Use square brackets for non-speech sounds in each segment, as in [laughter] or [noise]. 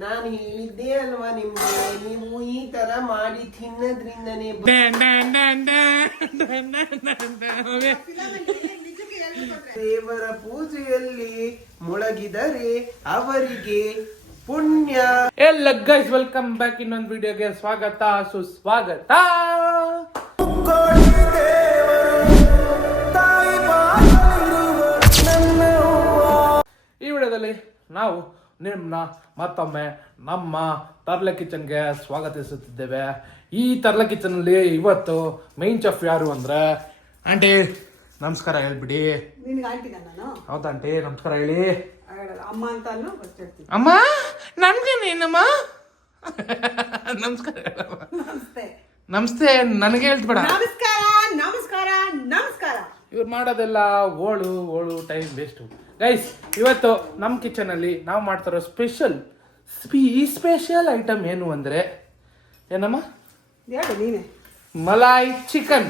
ನಾನು ಹೇಳಿದ್ದೆ ಅಲ್ವಾ ನಿಮ್ಗೆ? ನೀವು ಈ ತರ ಮಾಡಿ ತಿನ್ನೋದ್ರಿಂದನೇ ದೇವರ ಪೂಜೆಯಲ್ಲಿ ಮುಳಗಿದರೆ ಅವರಿಗೆ ಪುಣ್ಯ. ಎಲ್ಲ ಗೈಸ್ ವೆಲ್ಕಮ್ ಬ್ಯಾಕ್ ಇನ್ನೊಂದು ವಿಡಿಯೋಗೆ ಸ್ವಾಗತ ಸುಸ್ವಾಗತ. ಈ ವಿಡಿಯೋದಲ್ಲಿ ನಾವು ನಿಮ್ಮನ್ನ ಮತ್ತೊಮ್ಮೆ ನಮ್ಮ ತರ್ಲ ಕಿಚನ್ಗೆ ಸ್ವಾಗತಿಸುತ್ತಿದ್ದೇವೆ. ಈ ತರ್ಲೆ ಕಿಚನಲ್ಲಿ ಇವತ್ತು ಮೈನ್ ಚೆಫ್ ಯಾರು ಅಂದ್ರೆ ಆಂಟಿ ನಮಸ್ಕಾರ ಹೇಳ್ಬಿಡಿ. ಹೌದಾ ಆಂಟಿ? ನಮಸ್ಕಾರ ಹೇಳಿ. ಅಮ್ಮ ಅಂತ ಅಮ್ಮ? ನನ್ಗೆ ನೀನಮ್ಮ? ನಮಸ್ಕಾರ ನಮಸ್ತೆ. ನಮಸ್ತೆ ನನಗೆ ಹೇಳ್ಬೇಡ. ನಮಸ್ಕಾರ ನಮಸ್ಕಾರ ನಮಸ್ಕಾರ. ಇವ್ರು ಮಾಡೋದೆಲ್ಲ ಓಳು ಓಳು ಟೈಮ್ ವೇಸ್ಟು ಗೈಸ್ ಇವತ್ತು ನಮ್ಮ ಕಿಚನಲ್ಲಿ ನಾವು ಮಾಡ್ತಿರೋ ಸ್ಪೆಷಲ್ ಈ ಸ್ಪೆಷಲ್ ಐಟಮ್ ಏನು ಅಂದರೆ ಏನಮ್ಮ? ಹೇಳು ನೀನೆ? ಮಲಾಯ್ ಚಿಕನ್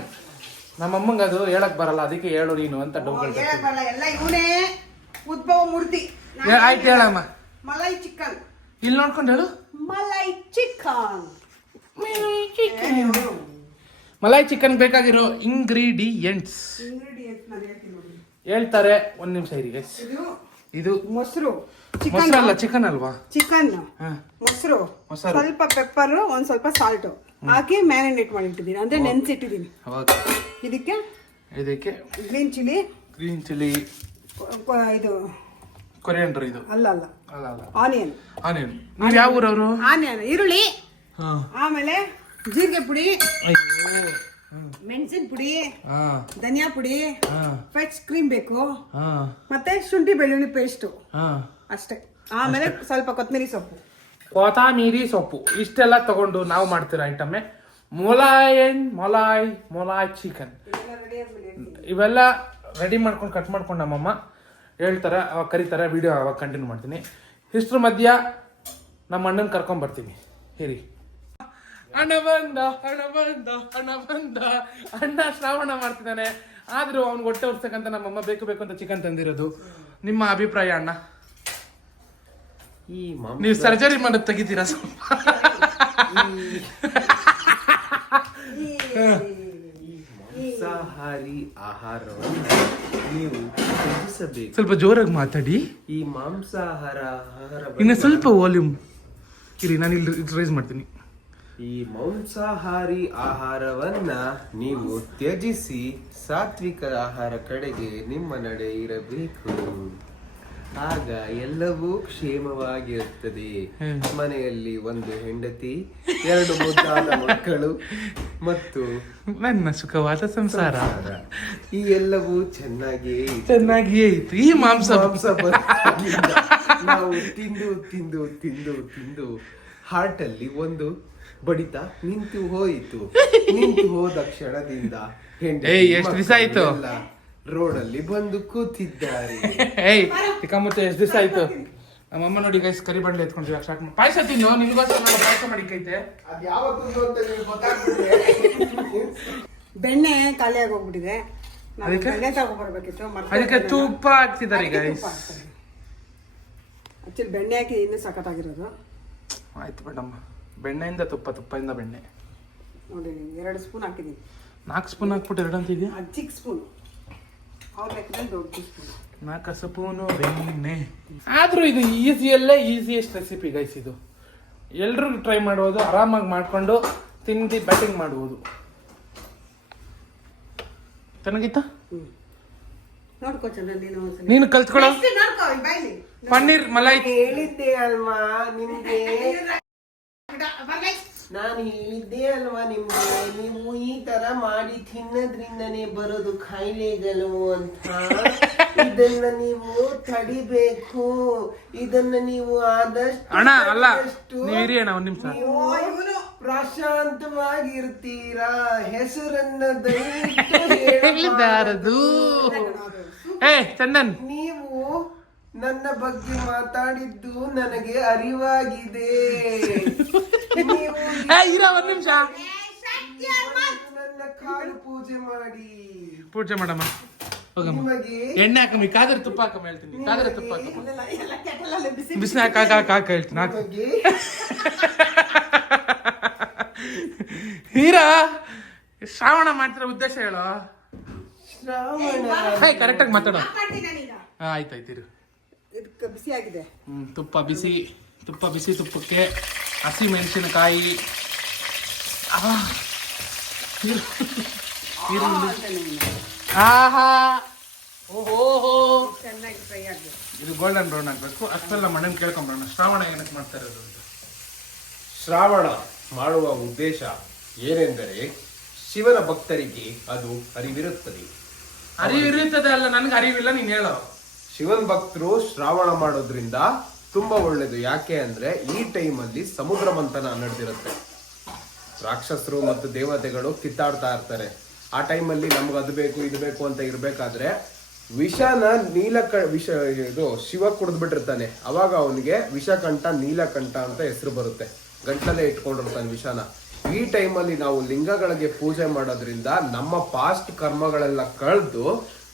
ನಮ್ಮಮ್ಮಂಗೆ ಅದು ಹೇಳಕ್ ಬರಲ್ಲ ಅದಕ್ಕೆ ಹೇಳು ನೀನು ಅಂತ ಡೌಟ್ ಹೇಳಕ್ ಬರಲ್ಲ ಎಲ್ಲ ಇವನೇ ಉದ್ಭವ ಮೂರ್ತಿ. ಆಯ್ತು ಹೇಳಮ್ಮ. ಮಲೈ ಚಿಕನ್ ಇಲ್ಲಿ ನೋಡ್ಕೊಂಡು ಹೇಳು. ಮಲೈ ಚಿಕನ್ ಮಲಾಯ್ ಚಿಕನ್ ಬೇಕಾಗಿರೋ ಇಂಗ್ರೀಡಿಯೆಂಟ್ಸ್ ಇಂಗ್ರೀಡಿಯೆಂಟ್ಸ್ ನಾನು ಹೇಳ್ತೀನಿ. ನೋಡಿ ಹೇಳ್ತಾರೆ ಒಂದ್ ನಿಮಿಷ ಇರಿ ಗೈಸ್ ಇದು ಇದು ಮೊಸರು. ಚಿಕನ್ ಅಲ್ಲ ಚಿಕನ್ ಅಲ್ವಾ? ಚಿಕನ್. ಮೊಸರು. ಮೊಸರು. ಸ್ವಲ್ಪ ಪೆಪ್ಪರ್ ಒಂದ್ ಸ್ವಲ್ಪ ಸಾಲ್ಟ್ ಹಾಕಿ ಮ್ಯಾರಿನೇಟ್ ಮಾಡಿ ಇಟ್ಟಿದ್ದೀನಿ ಅಂದ್ರೆ ನೆನ್ಸಿಟ್ಟಿದ್ದೀನಿ ಅವಾಗ ಇದಕ್ಕೆ? ಇದಕ್ಕೆ? ಗ್ರೀನ್ ಚಿಲ್ಲಿ ಗ್ರೀನ್ ಚಿಲ್ಲಿ ಇದು ಕೊರಿಯಂಡರ್ ಇದು. ಅಲ್ಲ ಅಲ್ಲ. ಅಲ್ಲ ಅಲ್ಲ. ಆನಿಯನ್ ಆನಿಯನ್ ನೀವು ಯಾವ ಊರವರು? ಆನಿಯನ್ ಈರುಳ್ಳಿ. ಹಾಂ. ಆಮೇಲೆ ಜೀರಿಗೆ ಪುಡಿ ಅಯ್ಯೋ. ಮೆಣಸಿನ ಪುಡಿ ಹಾ. ಧನಿಯಾ ಪುಡಿ ಹಾ. ಫೆಚ್ ಕ್ರೀಮ್ ಬೇಕು. ಹಾ. ಮತ್ತೆ ಶುಂಠಿ ಬೆಳ್ಳುಳ್ಳಿ ಪೇಸ್ಟ್ ಹಾ. ಅಷ್ಟೇ. ಆಮೇಲೆ ಸ್ವಲ್ಪ ಕೊತ್ತಂಬರಿ ಸೊಪ್ಪು. ಕೊತ್ತಂಬರಿ ಸೊಪ್ಪು. ಇಷ್ಟೆಲ್ಲ ತಗೊಂಡು ನಾವು ಮಾಡ್ತೀರಾ ಐಟಮ್? ಮೊಲಾಯನ್ ಮೊಲಾಯ್ ಮೊಲಾಯ್ ಚಿಕನ್ ಇವೆಲ್ಲ ರೆಡಿ ಮಾಡ್ಕೊಂಡು ಕಟ್ ಮಾಡ್ಕೊಂಡು ನಮ್ಮಮ್ಮ ಹೇಳ್ತಾರೆ ಅವಾಗ ಕರೀತಾರೆ ವಿಡಿಯೋ ಅವಾಗ ಕಂಟಿನ್ಯೂ ಮಾಡ್ತೀನಿ. ಇಷ್ಟ್ರ ಮಧ್ಯ ನಮ್ಮ ಅಣ್ಣನ ಕರ್ಕೊಂಡ್ ಬರ್ತೀನಿ. ಹೇರಿ ಅಣ್ಣ ಬಂದ ಹಣ ಬಂದ ಅಣ್ಣ ಬಂದ. ಅಣ್ಣ ಶ್ರಾವಣ ಮಾಡ್ತಿದ್ದಾನೆ. ಆದ್ರೂ ಅವ್ನು ಹೊಟ್ಟೆ ಉರ್ಸಕ್ಕಂತ ನಮ್ಮಮ್ಮ ಬೇಕು ಬೇಕು ಅಂತ ಚಿಕನ್ ತಂದಿರೋದು. ನಿಮ್ಮ ಅಭಿಪ್ರಾಯ ಅಣ್ಣ? ಈ ಮಾಂಸ ನೀವು ಸರ್ಜರಿ ಮಾಡೋದು ತೆಗಿತೀರಾ ಸ್ವಲ್ಪ? ಮಾಂಸಾಹಾರಿ ಆಹಾರವನ್ನು ನೀವು ತ್ಯಜಿಸಬೇಕು ಸ್ವಲ್ಪ ಜೋರಾಗಿ ಮಾತಾಡಿ. ಈ ಮಾಂಸಾಹಾರ ಆಹಾರ ಇನ್ನು ಸ್ವಲ್ಪ ವಾಲ್ಯೂಮ್ ಇರಿ ನಾನು ಇಲ್ಲಿ ರೈಸ್ ಮಾಡ್ತೀನಿ. ಈ ಮಾಂಸಾಹಾರಿ ಆಹಾರವನ್ನ ನೀವು ತ್ಯಜಿಸಿ ಸಾತ್ವಿಕ ಆಹಾರ ಕಡೆಗೆ ನಿಮ್ಮ ನಡೆ ಇರಬೇಕು. ಆಗ ಎಲ್ಲವೂ ಕ್ಷೇಮವಾಗಿರುತ್ತದೆ. ಮನೆಯಲ್ಲಿ ಒಂದು ಹೆಂಡತಿ ಎರಡು ಮುದ್ದಾದ ಮಕ್ಕಳು ಮತ್ತು ನನ್ನ ಸುಖವಾದ ಸಂಸಾರ. ಈ ಎಲ್ಲವೂ ಚೆನ್ನಾಗಿಯೇ. ಚೆನ್ನಾಗಿಯೇ ಇತ್ತು. ಈ ಮಾಂಸ ಮಾಂಸ ನಾವು ತಿಂದು ತಿಂದು ತಿಂದು ತಿಂದು ಹಾರ್ಟ್ ಅಲ್ಲಿ ಒಂದು ಬಡಿತ ನಿಂತು ಹೋಯಿತು. ನಿಂತು ಹೋದ ಕ್ಷಣದಿಂದ ಏಯ್, ಎಷ್ಟ್ ದಿವ್ಸ ಆಯ್ತು? ರೋಡ್ ಅಲ್ಲಿ ಬಂದು ಕೂತಿದ್ದಾರೆ. ಏಯ್ ಚಿಕ್ಕಮ್ಮತ್ತೆ ಎಷ್ಟು ದಿವಸ ಆಯ್ತು? ನಮ್ಮಮ್ಮ ನೋಡಿ ಗೈಸ್ ಕರಿ ಬಂಡ್ಲೆ ಎತ್ಕೊಂಡ್ರಿ ಸ್ಟಾರ್ಟ್ ಮಾಡಿ ಪಾಯಸ ತಿನ್ನು ನಿನ್ಗೋಸ್ಕರ ನಾನು ಪಾಯಸ ಮಾಡಿಕೈತೆ ಅದ್ ಯಾವತ್ತು ಅಂತ ನಿಮ್ಗೆ ಗೊತ್ತಾಗ್ಬಿಟ್ಟಿದೆ ಬೆಣ್ಣೆ ಖಾಲಿಯಾಗಿ ಹೋಗ್ಬಿಟ್ಟಿದೆ. ನಾನು ಅದಕ್ಕೆ? ಬೆಣ್ಣೆ ತಗೊಂಡ್ಬರ್ಬೇಕಿತ್ತು ಅದಕ್ಕೆ ತುಪ್ಪ ಹಾಕ್ತಿದ್ದಾರೆ ಗೈಸ್ ಆಕ್ಚುಲಿ ಬೆಣ್ಣೆ ಹಾಕಿ ಇನ್ನೂ ಸಖತ್ತಾಗಿರೋದು. ಆಯ್ತು ಮೇಡಮ್. ಬೆಣ್ಣೆಯಿಂದ ತುಪ್ಪ ತುಪ್ಪದಿಂದ ಬೆಣ್ಣೆ. ನೋಡಿ ಎರಡು ಸ್ಪೂನ್ ಹಾಕಿದ್ದೀನಿ. ನಾಲ್ಕು ಸ್ಪೂನ್ ಹಾಕ್ಬಿಟ್ಟು ಎರಡು ಅಂತಿದ್ಯಾ ಅದು ಚಿಕ್ಕ ಸ್ಪೂನು. ಅವ್ರ ಲೆಕ್ಕದಲ್ಲಿ ದೊಡ್ಡ ಸ್ಪೂನ್. ನಾಲ್ಕು ಸ್ಪೂನು ಬೆಣ್ಣೆ. ಆದರೂ ಇದು ಈಸಿಯಲ್ಲೇ ಈಸಿಯೆಸ್ಟ್ ರೆಸಿಪಿ ಗೈಸ್ ಇದು. ಎಲ್ಲರೂ ಟ್ರೈ ಮಾಡ್ಬೋದು ಆರಾಮಾಗಿ ಮಾಡ್ಕೊಂಡು ತಿಂದು ಬ್ಯಾಟಿಂಗ್ ಮಾಡ್ಬೋದು. ಚೆನ್ನಾಗಿತ್ತಾ ಹ್ಞೂ ನೋಡ್ಕೋ ಚಂದ್ರ ನೀನು ಕಲ್ತ್ಕೊಳ ನೀನು ಕಲ್ತ್ಕೊಳ್ಳೋ ನೋಡ್ಕೋ ಪನ್ನೀರ್ ಮಲೈ ಹೇಳಿದ್ದೆ ಅಲ್ವಾ ನಿಮ್ಗೆ? ಬರ್ಲೈ. ನಾನು ಹೇಳಿದ್ದೆ ಅಲ್ವಾ ನಿಮ್ಗೆ? ನೀವು ಈ ತರ ಮಾಡಿ ತಿನ್ನೋದ್ರಿಂದನೇ ಬರೋದು ಕಾಯಿಲೆಗಳು ಅಂತ. ಇದನ್ನ ನೀವು ತಡಿಬೇಕು. ಇದನ್ನ ನೀವು ಆದಷ್ಟು ಅಣ್ಣ ಅಲ್ಲ ತಡೆದಷ್ಟು ನೀವು ಇರಿ ಅಣ್ಣ ಒಂದ್ ನಿಮಿಷ. ನೀವು ಓ, ಇವ್ನು. ಪ್ರಶಾಂತವಾಗಿರ್ತೀರಾ? ಹೆಸರನ್ನ ದಯವಿಟ್ಟು [laughs] ಹೇಳಿದಾರದು ಏ ಚಂದನ್. ನೀವು ನನ್ನ ಬಗ್ಗೆ ಮಾತಾಡಿದ್ದು ನನಗೆ ಅರಿವಾಗಿದೆ. [laughs] ನೀವು ಏ ಇರ ಒಂದ್ ನಿಮಿಷ. ನನ್ನ ಕಾಲು ಪೂಜೆ ಮಾಡಿ. ಪೂಜೆ ಮಾಡಮ್ಮ. ಹೋಗಮ್ಮ. ನಿಮಗೆ ಎಣ್ಣೆ ಹಾಕಿ ಕಾದ್ರೆ ತುಪ್ಪ ಹಾಕಮ್ಮ ಹೇಳ್ತೀನಿ. ಕಾದ್ರೆ ತುಪ್ಪ ಹಾಕಮ್ಮ. ಬಿಸಿನ ಹಾಕ ಹಾಕ ಹಾಕ ಹಾಕ ಹೇಳ್ತೀನಿ ಹಾಕು. ನಿಮಗೆ [laughs] ಹೀರಾ ಶ್ರಾವಣ ಮಾಡ್ತಿರೋ ಉದ್ದೇಶ ಹೇಳೋ? ಶ್ರಾವಣ. ಕರೆಕ್ಟಾಗಿ ಮಾತಾಡೋ. ಆಯ್ತು ಇದಕ್ಕೆ ಬಿಸಿ ಆಗಿದೆ. ಹ್ಮ್, ತುಪ್ಪ ಬಿಸಿ ತುಪ್ಪ ಬಿಸಿ ತುಪ್ಪಕ್ಕೆ ಹಸಿ ಮೆಣಸಿನಕಾಯಿ. ಆಹಾ ಓಹೋ ಚೆನ್ನಾಗಿ ಫ್ರೈ ಆಗಬೇಕು ಇದು ಗೋಲ್ಡನ್ ಬ್ರೌನ್ ಆಗ್ಬೇಕು. ಅಷ್ಟೆಲ್ಲ ಮಣ್ಣನ್ನು ಕೇಳ್ಕೊಂಬರೋಣ ಶ್ರಾವಣ ಏನಕ್ಕೆ ಮಾಡ್ತಾ ಇರೋದು ಅಂತ. ಶ್ರಾವಣ ಮಾಡುವ ಉದ್ದೇಶ ಏನೆಂದರೆ ಶಿವನ ಭಕ್ತರಿಗೆ ಅದು ಅರಿವಿರುತ್ತದೆ. ಅರಿವು ಇರುತ್ತದೆ ಅಲ್ಲ, ನನ್ಗೆ ಅರಿವಿಲ್ಲ, ನೀನ್ ಹೇಳೋ. ಶಿವನ್ ಭಕ್ತರು ಶ್ರಾವಣ ಮಾಡೋದ್ರಿಂದ ತುಂಬಾ ಒಳ್ಳೇದು. ಯಾಕೆ ಅಂದ್ರೆ ಈ ಟೈಮಲ್ಲಿ ಸಮುದ್ರ ಮಂಥನ ನಡೆದಿರುತ್ತೆ. ರಾಕ್ಷಸರು ಮತ್ತು ದೇವತೆಗಳು ಕಿತ್ತಾಡ್ತಾ ಇರ್ತಾರೆ. ಆ ಟೈಮಲ್ಲಿ ನಮ್ಗೆ ಅದು ಬೇಕು, ಇದು ಬೇಕು ಅಂತ ಇರಬೇಕಾದ್ರೆ ವಿಷನ ನೀಲಕ, ವಿಷ, ಇದು ಶಿವ ಕುಡಿದ್ಬಿಟ್ಟಿರ್ತಾನೆ ಅವಾಗ ಅವನಿಗೆ ವಿಷಕಂಠ, ನೀಲಕಂಠ ಅಂತ ಹೆಸರು ಬರುತ್ತೆ. ಗಂಟಲೇ ಇಟ್ಕೊಂಡಿರ್ತಾನೆ ವಿಷನ. ಈ ಟೈಮಲ್ಲಿ ನಾವು ಲಿಂಗಗಳಿಗೆ ಪೂಜೆ ಮಾಡೋದ್ರಿಂದ ನಮ್ಮ ಪಾಸ್ಟ್ ಕರ್ಮಗಳೆಲ್ಲ ಕಳೆದು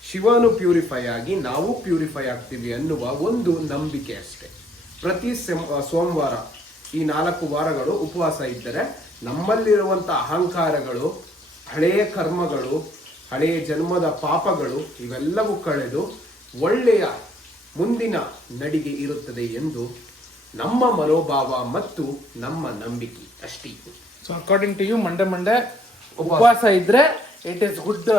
ಶಿವನು ಪ್ಯೂರಿಫೈ ಆಗಿ ನಾವು ಪ್ಯೂರಿಫೈ ಆಗ್ತೀವಿ ಅನ್ನುವ ಒಂದು ನಂಬಿಕೆ ಅಷ್ಟೇ. ಪ್ರತಿ ಸೆಮ್- ಸೋಮವಾರ ಈ ನಾಲ್ಕು ವಾರಗಳು ಉಪವಾಸ ಇದ್ದರೆ ನಮ್ಮಲ್ಲಿರುವಂಥ ಅಹಂಕಾರಗಳು ಹಳೆಯ ಕರ್ಮಗಳು ಹಳೆಯ ಜನ್ಮದ ಪಾಪಗಳು ಇವೆಲ್ಲವೂ ಕಳೆದು ಒಳ್ಳೆಯ ಮುಂದಿನ ನಡಿಗೆ ಇರುತ್ತದೆ ಎಂದು ನಮ್ಮ ಮನೋಭಾವ ಮತ್ತು ನಮ್ಮ ನಂಬಿಕೆ ಅಷ್ಟೇ. So according to you Monday Monday ಉಪವಾಸ. ಇದ್ರೆ ಇಟ್ ಇಸ್ ಗುಡ್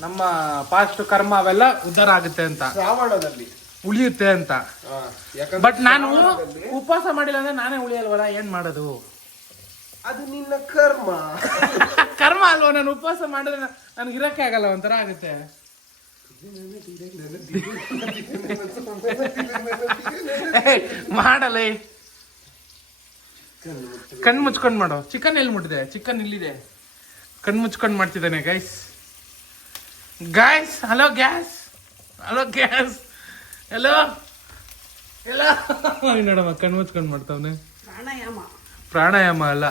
ನಮ್ಮ ಪಾಸ್ಟ್ ಕರ್ಮ ಅವೆಲ್ಲ ಉದ್ಧಾರ ಆಗುತ್ತೆ ಅಂತ. ಶ್ರಾವಣದಲ್ಲಿ. ಉಳಿಯುತ್ತೆ ಅಂತ. ಬಟ್ ನಾನು ಉಪವಾಸ ಮಾಡಿಲ್ಲ ಅಂದ್ರೆ ನಾನೇ ಉಳಿಯಲ್ವಲ್ಲ? ಏನ್ ಮಾಡೋದು? ಅದು ನಿನ್ನ ಕರ್ಮ. [laughs] ಕರ್ಮ ಅಲ್ವಾ? ನಾನು ಉಪವಾಸ ಮಾಡಿದ್ರೆ ನನ್ಗೆ ಇರಕ್ಕೆ ಆಗಲ್ಲ ಒಂಥರ ಆಗುತ್ತೆ. [laughs] ಮಾಡಲೇ. ಕಣ್ ಮುಚ್ಕೊಂಡು ಮಾಡೋ. ಚಿಕನ್ ಎಲ್ಲಿ ಮುಟ್ಟಿದೆ? ಚಿಕನ್ ಇಲ್ಲಿದೆ. ಕಣ್ ಮುಚ್ಕೊಂಡು ಮಾಡ್ತಿದ್ದಾನೆ guys guys hello guys hello guys hello ಎಲ್ಲ ನೋಡಮ್ಮ ಕಣ್ ಮುಚ್ಕೊಂಡ್ ಮಾಡ್ತಾವನೆ. ಪ್ರಾಣಾಯಾಮ. ಪ್ರಾಣಾಯಾಮ ಅಲ್ಲ.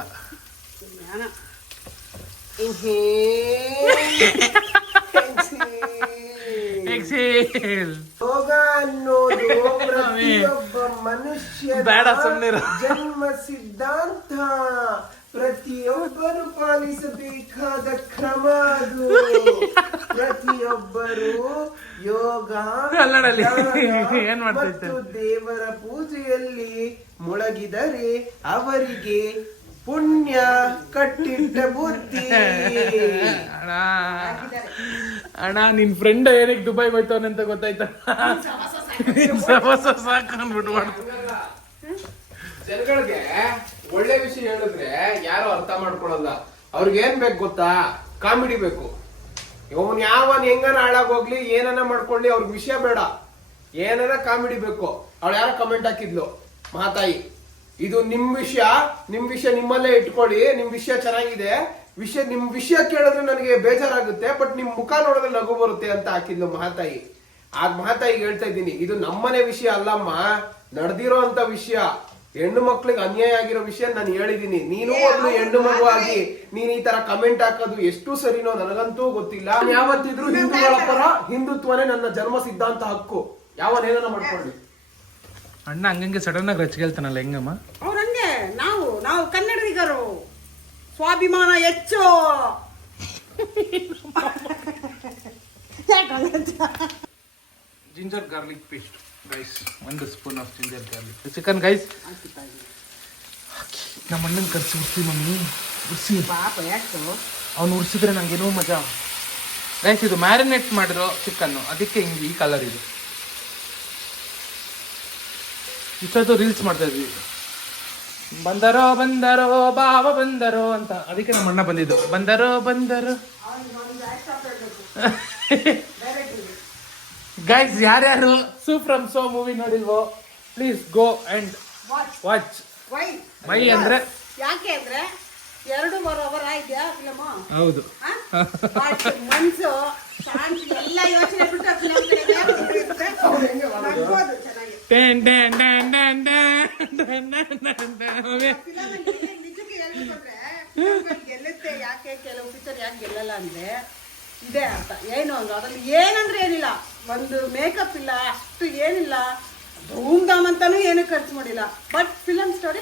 ಎಕ್ಸೇಲ್ ಯೋಗ ಅನ್ನೋದು ಪ್ರತಿಯೊಬ್ಬ ಮನುಷ್ಯ ಬೇಡ ಸುಮ್ನಿರು. ಜನ್ಮ ಸಿದ್ಧಾಂತ ಪ್ರತಿಯೊಬ್ಬರು ಪಾಲಿಸಬೇಕಾದ ಕ್ರಮ ಅದು [laughs] ಪ್ರತಿಯೊಬ್ಬರು ಯೋಗ ಅಲ್ಲಡಲ್ಲಿ. ಧ್ಯಾನ [laughs] ಏನ್ ಮಾಡ್ತಾ ಇದ್ದೆ? ಮತ್ತು ದೇವರ ಪೂಜೆಯಲ್ಲಿ ಮುಳಗಿದರೆ ಅವರಿಗೆ ಪುಣ್ಯ ಕಟ್ಟಿಟ್ಟ ಬುದ್ಧಿ. ಅಣ್ಣ. ಅಣ್ಣ ನಿನ್ ಫ್ರೆಂಡ್ ಏನಕ್ಕೆ ದುಬೈ ಹೋಯ್ತವನೆ ಅಂತ ಗೊತ್ತಾಯ್ತ? ಸವಸ ಸಾಕು ಅಂದ್ಬಿಟ್ಟು ಮಾಡ್ತು. ಜನಗಳಿಗೆ ಒಳ್ಳೆ ವಿಷಯ ಹೇಳಿದ್ರೆ ಯಾರು ಅರ್ಥ ಮಾಡ್ಕೊಳಲ್ಲ ಅವ್ರಿಗೆ ಏನ್ ಬೇಕು ಗೊತ್ತಾ? ಕಾಮಿಡಿ ಬೇಕು. ಇವನ್ ಯಾವನ್ ಹೆಂಗನ ಹಾಳಾಗೋಗ್ಲಿ ಏನನ್ನ ಮಾಡ್ಕೊಳ್ಳಿ ಅವ್ರಿಗೆ ವಿಷಯ ಬೇಡ. ಏನಾರ ಕಾಮಿಡಿ ಬೇಕು. ಅವಳು ಯಾರು ಕಮೆಂಟ್ ಹಾಕಿದ್ಲು? ಮಹಾತಾಯಿ. ಇದು ನಿಮ್ ವಿಷಯ ನಿಮ್ ವಿಷಯ ನಿಮ್ಮಲ್ಲೇ ಇಟ್ಕೊಳ್ಳಿ ನಿಮ್ ವಿಷಯ ಚೆನ್ನಾಗಿದೆ. ವಿಷಯ ನಿಮ್ ವಿಷಯ ಕೇಳಿದ್ರೆ ನನಗೆ ಬೇಜಾರಾಗುತ್ತೆ ಬಟ್ ನಿಮ್ ಮುಖ ನೋಡಿದ್ರೆ ನಗು ಬರುತ್ತೆ ಅಂತ ಹಾಕಿದ್ಲು ಮಹಾತಾಯಿ. ಆ ಮಹಾತಾಯಿಗೆ ಹೇಳ್ತಾ ಇದ್ದೀನಿ ಇದು ನಮ್ಮನೆ ವಿಷಯ ಅಲ್ಲಮ್ಮ ನಡೆದಿರೋ ಅಂತ ವಿಷಯ. ಹೆಣ್ಣು ಮಕ್ಳಿಗೆ ಅನ್ಯಾಯ ಆಗಿರೋ ವಿಷಯ ನಾನು ಹೇಳಿದೀನಿ ನೀನು ಒಂದು ಹೆಣ್ಣು ಮಗು ಆಗಿ ನೀನ್ ಈ ತರ ಕಮೆಂಟ್ ಹಾಕೋದು ಎಷ್ಟು ಸರಿನೋ ನನಗಂತೂ ಗೊತ್ತಿಲ್ಲ. ನಾನ್ ಯಾವತ್ತಿದ್ರು ಹಿಂದೂಗಳ ಪರ ಹಿಂದುತ್ವನೇ ನನ್ನ ಜನ್ಮ ಸಿದ್ಧಾಂತ ಹಕ್ಕು. ಯಾವನೇನ ಮಾಡ್ಕೊಳ್ಳಿ? ಅಣ್ಣ ಹಂಗಂಗೆ ಸಡನ್ ಆಗಿ ರಚ್ಗೆಳ್ತಾನಲ್ಲ ಹೆಂಗಮ್ಮ? ಅವ್ರಂಗೆ ನಾವು ನಾವು ಕನ್ನಡಿಗರು. ಸ್ವಾಭಿಮಾನ ಹೆಚ್ಚು. ಜಿಂಜರ್ ಗಾರ್ಲಿಕ್ ಪೇಸ್ಟ್ ಗೈಸ್ ಒಂದು spoon of ginger garlic chicken guys ನಮ್ಮ ಅಣ್ಣನ ಖರ್ಚು ಉರ್ಸಿ ಮಮ್ಮಿ. ಉರ್ಸಿ. ಪಾಪ ಯಾಕೆ? ಅವ್ನು ಉರ್ಸಿದ್ರೆ ನಂಗೇನೋ ಮಜಾ. ಗೈಸ್ ಇದು ಮ್ಯಾರಿನೇಟ್ ಮಾಡಿರೋ ಚಿಕನ್ನು ಅದಕ್ಕೆ ಹಿಂಗೆ ಈ ಕಲರ್ ಇದು. ಇಷ್ಟೊತ್ತು ರೀಲ್ಸ್ ಮಾಡ್ತಾ ಇದ್ವಿ. ಬಂದರೋ ಬಂದರೋ ಬಾವ ಬಂದರೋ ಅಂತ. ಅದಕ್ಕೆ ನಮ್ಮ ಅಣ್ಣ ಬಂದಿದ್ದು. ಬಂದರೋ ಬಂದರು. ಗೈಸ್ [laughs] ಯಾರ್ಯಾರು Su from So movie ನೋಡಿಲ್ವೋ please go and watch my ಅಂದ್ರೆ? ಯಾಕೆ ಅಂದ್ರೆ ಎರಡು ಅವರ್ ಇದೆಯಾ ಫಿಲಮ್ ಹೌದು. ಮನ್ಸು ಎಲ್ಲ ಯೋಚನೆ ಬಿಟ್ಟು film [laughs] ten ten ten ten. Film ನಿಜಕ್ಕೆ ಹೇಳ್ಬೇಕಂದ್ರೆ film ಗಳು ಗೆಲ್ಲುತ್ತೆ ಯಾಕೆ ಕೆಲವು ಪಿಕ್ಚರ್ ಯಾಕೆ ಗೆಲ್ಲಲ್ಲ ಅಂದ್ರೆ ಇದೇ ಅರ್ಥ ಏನು ಅಂದ್ರೆ ಅದ್ರಲ್ಲಿ ಏನಂದ್ರೆ ಏನಿಲ್ಲ ಒಂದು ಮೇಕಪ್ ಇಲ್ಲ ಅಷ್ಟು ಏನಿಲ್ಲ ಧೂಮ್ ಧಾಮ್ ಅಂತಾನೂ ಏನು ಖರ್ಚು ಮಾಡಿಲ್ಲ ಬಟ್ ಫಿಲಮ್ ಸ್ಟೋರಿ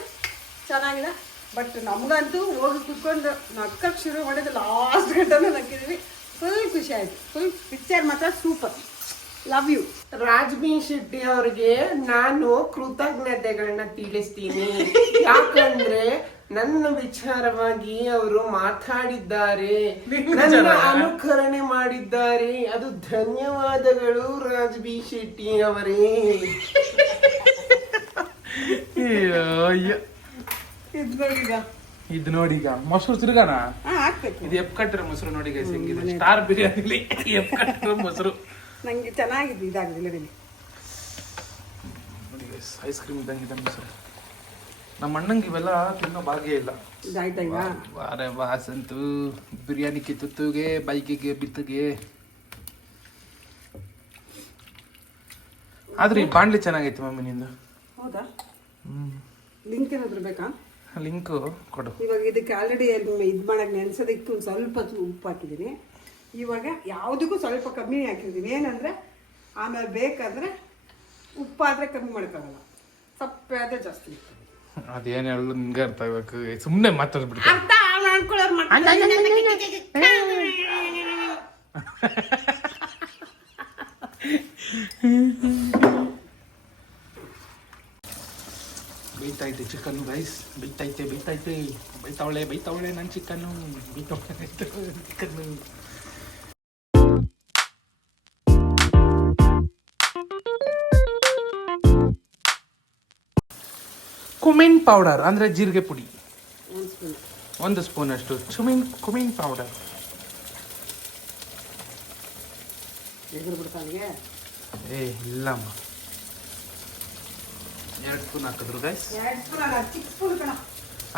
ಚೆನ್ನಾಗಿಲ್ಲ ಬಟ್ ನಮಗಂತೂ ಹೋಗಿ ಕುತ್ಕೊಂಡು ನಕ್ಕಕ್ಕೆ ಶುರು ಮಾಡಿದ್ದು ಲಾಸ್ಟ್ ಗಂಟನೂ ನಕ್ಕಿದ್ವಿ ಫುಲ್ ಖುಷಿ ಆಯ್ತು ಫುಲ್ ಪಿಕ್ಚರ್ ಮಾತ್ರ super love you Raj B Shetty ಅವ್ರಿಗೆ ನಾನು ಕೃತಜ್ಞತೆಗಳನ್ನ ತಿಳಿಸ್ತೀನಿ. [laughs] ಯಾಕಂದ್ರೆ ನನ್ನ ವಿಚಾರವಾಗಿ ಅವರು ಮಾತಾಡಿದ್ದಾರೆ. ನನ್ನ ಅನುಕರಣೆ ಮಾಡಿದ್ದಾರೆ. ಅದು ಧನ್ಯವಾದಗಳು ರಾಜ್ಬಿ ಶೆಟ್ಟಿ ಅವರೇ. [laughs] ಇದ್ ನೋಡಿಗ? ಇದು ನೋಡಿ ಈಗ ಮೊಸರು ತಿರುಗಾನ? ಇದು ಎಪ್ ಕಟ್ಟಿರೋ ಮೊಸರು ನೋಡಿ ಗೈಸ್ ಹೆಂಗಿದೆ ಸ್ಟಾರ್ ಬಿರಿಯಾನಿಲಿ ಎಪ್ ಕಟ್ಟಿರೋ ಮೊಸರು. ನಂಗೆ ಚೆನ್ನಾಗಿದೆ ಇದಾಗಿದೆ ಗೈಸ್ ಐಸ್ ಕ್ರೀಮ್ ಇದ್ದಂಗೆ ಇದ್ದಂಗೆ ಸರ್. ನಮ್ಮ ಅಣ್ಣಂಗೆ ಇವೆಲ್ಲ ತಿನ್ನೋ ಭಾಗ್ಯ ಇಲ್ಲ. ಇದಾಯ್ತಾ ಈಗ? ವಾರೆ ವಾಸಂತು ಬಿರಿಯಾನಿ ಕಿತ್ತುತ್ತುಗೆ ಬೈಕಿಗೆ ಬಿತ್ತಿಗೆ. ಆದ್ರೆ ಈ ಬಾಂಡ್ಲಿ ಚೆನ್ನಾಗೈತೆ ಮಮ್ಮಿ ನಿಂದು. ಹೌದಾ? ಲಿಂಕ್ ಏನಾದ್ರು ಬೇಕಾ? ಲಿಂಕು ಕೊಡು. ಇವಾಗ ಇದಕ್ಕೆ ಆಲ್ರೆಡಿ ಇದು ಮಾಡಕ್ಕೆ ನೆನ್ಸೋದಕ್ಕೆ ಒಂದು ಸ್ವಲ್ಪ ಉಪ್ಪು ಹಾಕಿದ್ದೀನಿ. ಇವಾಗ ಯಾವುದಕ್ಕೂ ಸ್ವಲ್ಪ ಕಮ್ಮಿ ಹಾಕಿದ್ದೀನಿ ಏನಂದರೆ ಆಮೇಲೆ ಬೇಕಾದರೆ ಉಪ್ಪಾದರೆ ಕಮ್ಮಿ ಮಾಡೋಕ್ಕಾಗಲ್ಲ. ಸಪ್ಪೆ ಆದರೆ ಜಾಸ್ತಿ. ಅದೇನು ಹೇಳೋದು ನಿಮಗೆ ಅರ್ಥ ಆಗ್ಬೇಕು. ಸುಮ್ಮನೆ ಮಾತಾಡ್ಬಿಡ್ತಾರೆ ಅರ್ಥ ಮಾಡ್ಕೊಳ್ಳೋರು ಬೈತೈತೆ ಚಿಕನ್ ರೈಸ್ ಬೈತೈತೆ ಬೈತೈತೆ. ಬೈತಾವಳೆ ಬೈತಾವಳೆ ನನ್ನ ಚಿಕನ್ನು ಬೈತಾವಳೆ ಚಿಕನ್ನು ಕುಮಿನ್ ಪೌಡರ್ ಅಂದರೆ ಜೀರಿಗೆ ಪುಡಿ. ಒಂದು ಸ್ಪೂನ್. ಅಷ್ಟು. ಚುಮಿನ್ ಕುಮಿನ್ ಪೌಡರ್ ಏ ಇಲ್ಲಮ್ಮ. ಎರಡು ಸ್ಪೂನ್ ಹಾಕಿದ್ರು ಗೈಸ್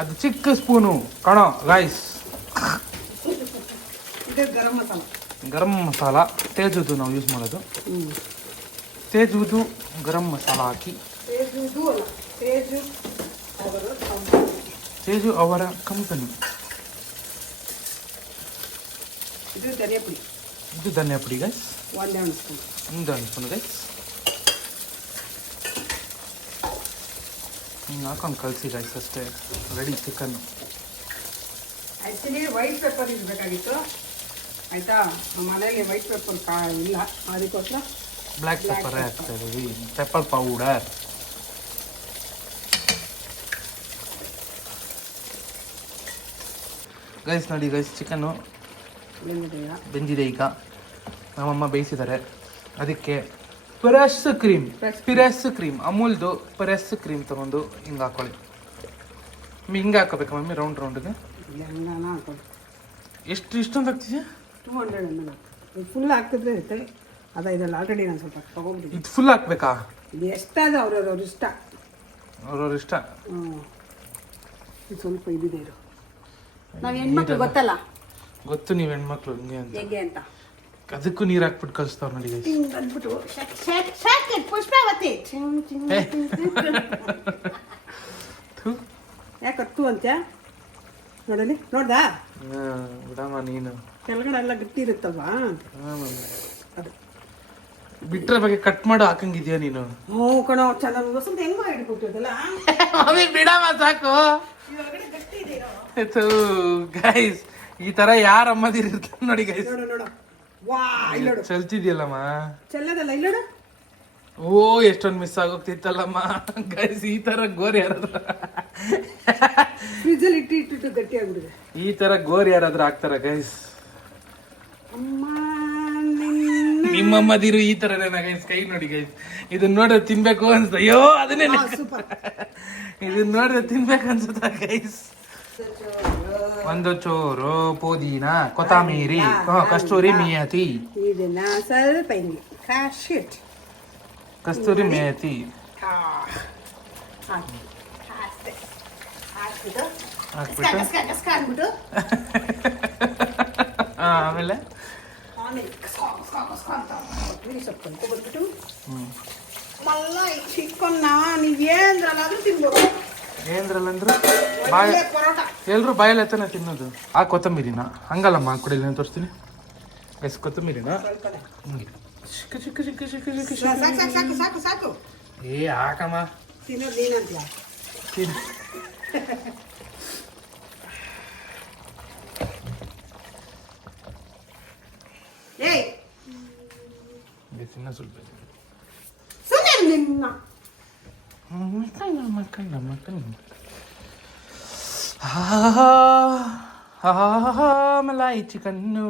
ಅದು ಚಿಕ್ಕ ಸ್ಪೂನು. ಕಣೋ ಗೈಸ್ ಗರಂ ಮಸಾಲ. ಗರಂ ಮಸಾಲ. ತೇಜುದು ನಾವು ಯೂಸ್ ಮಾಡೋದು. ತೇಜುದು ಗರಂ ಮಸಾಲ ಹಾಕಿ. ತೇಜುದು ತೇಜು. ತೇಜು ಅವರ ಕಂಪನಿ. ಇದು ಧನಿಯಾ ಪುಡಿ ಇದು ಧನಿಯಾ ಪುಡಿ ಗೈಸ್ ಒಂದೇ ಸ್ಪೂನ್. ಒಂದು ಸ್ಪೂನ್ ಗೈಸ್ ಹಿಂಗೆ ಹಾಕೊಂಡು ಕಳಿಸಿ ಗೈಸ್ ಅಷ್ಟೇ. Ready chicken actually white pepper ಇರಬೇಕಾಗಿತ್ತು ಆಯಿತಾ? ನಮ್ಮ ಮನೆಯಲ್ಲಿ ವೈಟ್ ಪೇಪರ್ ಕಾ ಇಲ್ಲ. ಅದಕ್ಕೋಸ್ಕರ ಬ್ಲ್ಯಾಕ್ ಪೇಪರ್ ಹಾಕ್ತಾ ಇದ್ದೀವಿ. ಪೆಪ್ಪರ್ ಪೌಡರ್ ಗೈಸ್ ನೋಡಿ ಗೈಸ್ ಚಿಕನ್ನು ಬೆಂದಿದೆ ಈಗ. ನಮ್ಮಮ್ಮ ಬೇಯಿಸಿದ್ದಾರೆ. ಅದಕ್ಕೆ ಪೆರಸ್ ಕ್ರೀಮ್ ಪಿರಸ್ ಕ್ರೀಮ್ ಅಮೂಲ್ದು ಪೆರಸ್ ಕ್ರೀಮ್ ತಗೊಂಡು ಹಿಂಗೆ ಹಾಕೊಳ್ಳಿ. ಮಮ್ಮಿ ಹಿಂಗೆ ಹಾಕೋಬೇಕು ಮಮ್ಮಿ ರೌಂಡ್ ರೌಂಡ್ಗೆ ಎಷ್ಟು ಇಷ್ಟೊಂದು ಹಾಕ್ತಿದ್ಯಾ? Two hundred M L full ಹಾಕಿದ್ರೆ ಇರುತ್ತೆ. ಅದ ಇದ್ರಲ್ಲಿ ಆಲ್ರೆಡಿ ನಾನು ಸ್ವಲ್ಪ ತೊಗೊಂಡ್ಬಿಟ್ಟು ಇದು ಫುಲ್ ಹಾಕ್ಬೇಕಾ? ಇದು ಎಷ್ಟಾದ ಅವ್ರವ್ರ ಇಷ್ಟ. ಅವ್ರವ್ರ ಇಷ್ಟ. ಹ್ಞೂ ಇದು ಸ್ವಲ್ಪ ಇದಿದೆ ಇದು ನಾವು ಹೆಣ್ಮಕ್ಳು ಗೊತ್ತಲ್ಲ? ಗೊತ್ತು ನೀವು ಹೆಣ್ಮಕ್ಳು ಹಂಗೆ ಅಂತ. ಹೆಂಗೆ ಅಂತ? ಅದಕ್ಕೂ ನೀರು ಹಾಕ್ಬಿಟ್ಟು ಕಲಿಸ್ತಾವ್ ನೋಡಿ ಹಿಂಗ್ ಅಂದ್ಬಿಟ್ಟು. ಶಕ್ ಶಕ್ ಶಕ್ ಪುಷ್ಪಾವತಿ. ಚಿಂಗ್ ಚಿಂಗ್. ಯಾಕೆ ಹತ್ತು ಅಂತ್ಯ? ನೋಡಲಿ ನೋಡ್ದಾ? ಬಿಡಮ್ಮ ನೀನು. ಕೆಳಗಡೆ ಎಲ್ಲ ಗಟ್ಟಿ ಇರುತ್ತಲ್ವಾ? ಹಾ, ಮಮ್ಮಿ. ಅದು. ಬಿಟ್ರೆ ಬಗ್ಗೆ ಕಟ್ ಮಾಡು ಹಾಕಂಗಿದ್ಯಾ ನೀನು? ಹ್ಞೂ ಕಣೋ ಚೆನ್ನಾಗಿ ವಸಂತ ಹೆಂಗೋ ಹಿಡ್ಕೊಟ್ಟಿದ್ದಲ್ಲ [laughs] ಮಮ್ಮಿ ಬಿಡಮ್ಮ ಸಾಕು. ಗೈಸ್ ಈ ತರ ಯಾರ ಅಮ್ಮದಿರ್ ಇರ್ತಾರೆ ನೋಡಿ ಗೈಸ್ ನೋಡು ನೋಡು. ವಾ ಇಲ್ಲೋಡು ಚಲ್ತಿದ್ಯಲ್ಲಮ್ಮ? ಚೆಲ್ಲದಲ್ಲ ಇಲ್ಲೋಡು ಓ ಎಷ್ಟೊಂದು ಮಿಸ್ ಆಗೋಗ್ತಿತ್ತಲ್ಲಮ್ಮ. ಗೈಸ್ ಈ ತರ ಗೋರಿ ಯಾರಾದ್ರ ಫ್ರಿಜ್ಜಲ್ಲಿ ಇಟ್ಟು ಇಟ್ಟಿಟ್ಟು ಗಟ್ಟಿ ಆಗ್ಬಿಡಿದೆ ಈ ತರ ಗೋರಿ ಯಾರಾದ್ರೂ ಹಾಕ್ತಾರ ಗೈಸ್ ಅಮ್ಮ ನಿನ್ನ ನಿಮ್ಮಮ್ಮದಿರು ಈ ತರ ಗೈಸ್ ಕೈ ನೋಡಿ ಗೈಸ್ ಇದನ್ನ ನೋಡಿದ್ರೆ ತಿನ್ಬೇಕು ಅನ್ಸುತ್ತೆ. ಅಯ್ಯೋ ಅದನ್ನೇ ಇದನ್ನ ನೋಡಿದ್ರೆ ತಿನ್ಬೇಕು ಅನ್ಸುತ್ತ ಗೈಸ್ ಒಂದು ಚೂರು ಪುದೀನ ಕೊತ್ತಂಬರಿ ಕಸ್ತೂರಿ ಕಾಶಿಟ್ ಕಸ್ತೂರಿ ಅಷ್ಟೇ ಹಾಕ್ಬಿಟ್ಟು. [laughs] ಆಮೇಲೆ? ಆಮೇಲೆ ಬಂದ್ಬಿಟ್ಟು ಮಲ್ಲ ಚಿಕ್ಕನ್ನ ನೀವೇಂದ್ರಲ್ಲ ಅದು ತಿನ್ಬೋದು ಏನ್ರಲ್ಲಂದ್ರು ಬಾಯ್ ಬಾಯ ಎಲ್ಲರೂ ಎಲ್ರು ಬಾಯಲ್ಲಿ ಎತ್ತನ ತಿನ್ನೋದು. ಆ ಕೊತ್ತಂಬರಿನ. ಹಂಗಲ್ಲಮ್ಮ ಕುಡಿಯಲ್ಲಿ ನಾನು ತೋರಿಸ್ತೀನಿ. ಎಸ್ ಕೊತ್ತಂಬರಿನ. ಚಿಕ್ಕ ಚಿಕ್ಕ ಚಿಕ್ಕ ಚಿಕ್ಕ ಚಿಕ್ಕ ಸಾಕು ಚಿಕ್ಕ ಸಾಕು ಸಾಕು ಸಾಕು ಸಾಕು ಏ ಹಾಕಮ್ಮ. ತಿನ್ನೋದು ನೀನಂತ ತಿನ್ ಏಯ್ ಸ್ವಲ್ಪ ಇದೆ. ಸುಮ್ಮನೆ ನಿನ್ನ ಮಕ್ಕಳ ಮಕ್ಕಳ ಮಕ್ಕಳ ಮಲಾಯಿ ಚಿಕನ್ನು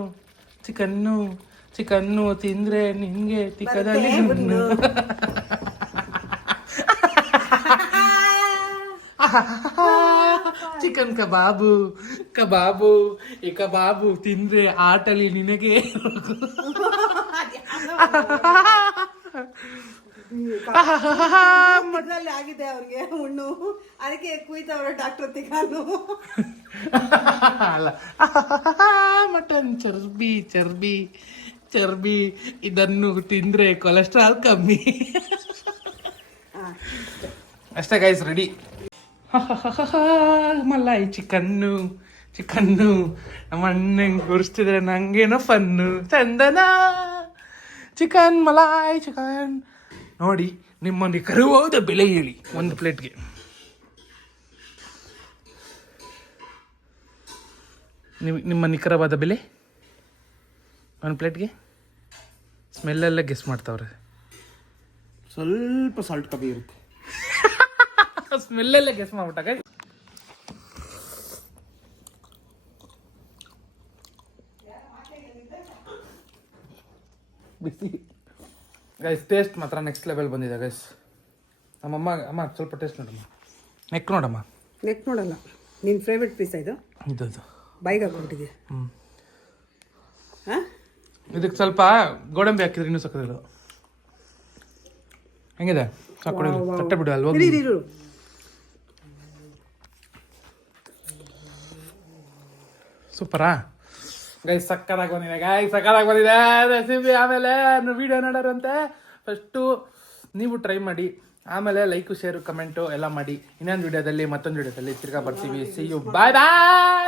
ಚಿಕನ್ನು ಚಿಕನ್ನು ತಿಂದ್ರೆ ನಿಂಗೆ ತಿಕ್ಕದಲ್ಲಿ ಚಿಕನ್ ಕಬಾಬು ಕಬಾಬು ಈ ಕಬಾಬು ತಿಂದ್ರೆ ಆಟಲಿ ನಿನಗೆ. ಇದ್ರಲ್ಲಿ ಆಗಿದೆ ಅವ್ರಿಗೆ ಹುಣ್ಣು. ಅದಕ್ಕೆ ಕುಯ್ತವ್ರೆ ಡಾಕ್ಟರ್ ತಿಗಾನು ಅಲ್ಲ. ಮಟನ್ ಚರ್ಬಿ ಚರ್ಬಿ ಚರ್ಬಿ. ಇದನ್ನು ತಿಂದ್ರೆ ಕೊಲೆಸ್ಟ್ರಾಲ್ ಕಮ್ಮಿ. ಅಷ್ಟೇ guys ready malai chicken chicken. ನಮ್ಮ ಅಣ್ಣಂಗೆ ಗುರಿಸ್ತಿದ್ರೆ ನಂಗೇನೋ ಫನ್ನು. ಚಂದನ. ಚಿಕನ್ ಮಲಾಯ್ ಚಿಕನ್ ನೋಡಿ ನಿಮ್ಮ ನಿಖರವಾದ ಬೆಲೆ ಹೇಳಿ ಒಂದು ಪ್ಲೇಟ್ಗೆ. ನೀವು ನಿಮ್ಮ ನಿಖರವಾದ ಬೆಲೆ? ಒಂದು ಪ್ಲೇಟ್ಗೆ? ಸ್ಮೆಲ್ಲೆಲ್ಲ ಗೆಸ್ ಮಾಡ್ತಾವ್ರೆ. ಸ್ವಲ್ಪ ಸಾಲ್ಟ್ ಕಮ್ಮಿ ಇರುತ್ತೆ. [laughs] ಸ್ಮೆಲ್ಲೆಲ್ಲ ಗೆಸ್ ಮಾಡ್ಬಿಟ್ಟಾಗ? ಬಿಸಿ. ಗೈಸ್ ಟೇಸ್ಟ್ ಮಾತ್ರ ನೆಕ್ಸ್ಟ್ ಲೆವೆಲ್ ಬಂದಿದೆ ಗೈಸ್ ನಮ್ಮಮ್ಮ ಅಮ್ಮ ಸ್ವಲ್ಪ ಟೇಸ್ಟ್ ನೋಡಮ್ಮ. ನೆಕ್ ನೋಡಮ್ಮ. ನೆಕ್ ನೋಡಲ್ಲ. ನಿನ್ನ ಫೇವ್ರೆಟ್ ಪೀಸ್ ಇದು? ಇದು ಇದು. ಬೈಗೆ ಹಾಕ್ಬಿಟ್ಟಿದೆ ಹ್ಞೂ ಹಾಂ? ಇದಕ್ಕೆ ಸ್ವಲ್ಪ ಗೋಡಂಬಿ ಹಾಕಿದ್ರೆ ಇನ್ನೂ ಸಕ್ಕದಿಲ್ಲ ಹೆಂಗಿದೆ? ಸಾಕು ತಟ್ಟೆ ಬಿಡು ಅಲ್ವಾ ಇರು ಇರು ಸೂಪರಾ ಗೈ ಸಕ್ಕದಾಗಿ ಬಂದಿದೆ. ಗಾಯ್ ಸಕ್ಕದಾಗಿ ಬಂದಿದೆ. ರೆಸಿಪಿ ಆಮೇಲೆ ವಿಡಿಯೋ ನೋಡೋರಂತೆ. ಫಸ್ಟು ನೀವು ಟ್ರೈ ಮಾಡಿ. ಆಮೇಲೆ ಲೈಕು ಶೇರು ಕಮೆಂಟು ಎಲ್ಲ ಮಾಡಿ. ಇನ್ನೊಂದು ವಿಡಿಯೋದಲ್ಲಿ ಮತ್ತೊಂದು ವಿಡಿಯೋದಲ್ಲಿ ತಿರ್ಗಾ ಬರ್ತೀವಿ. C you bye bye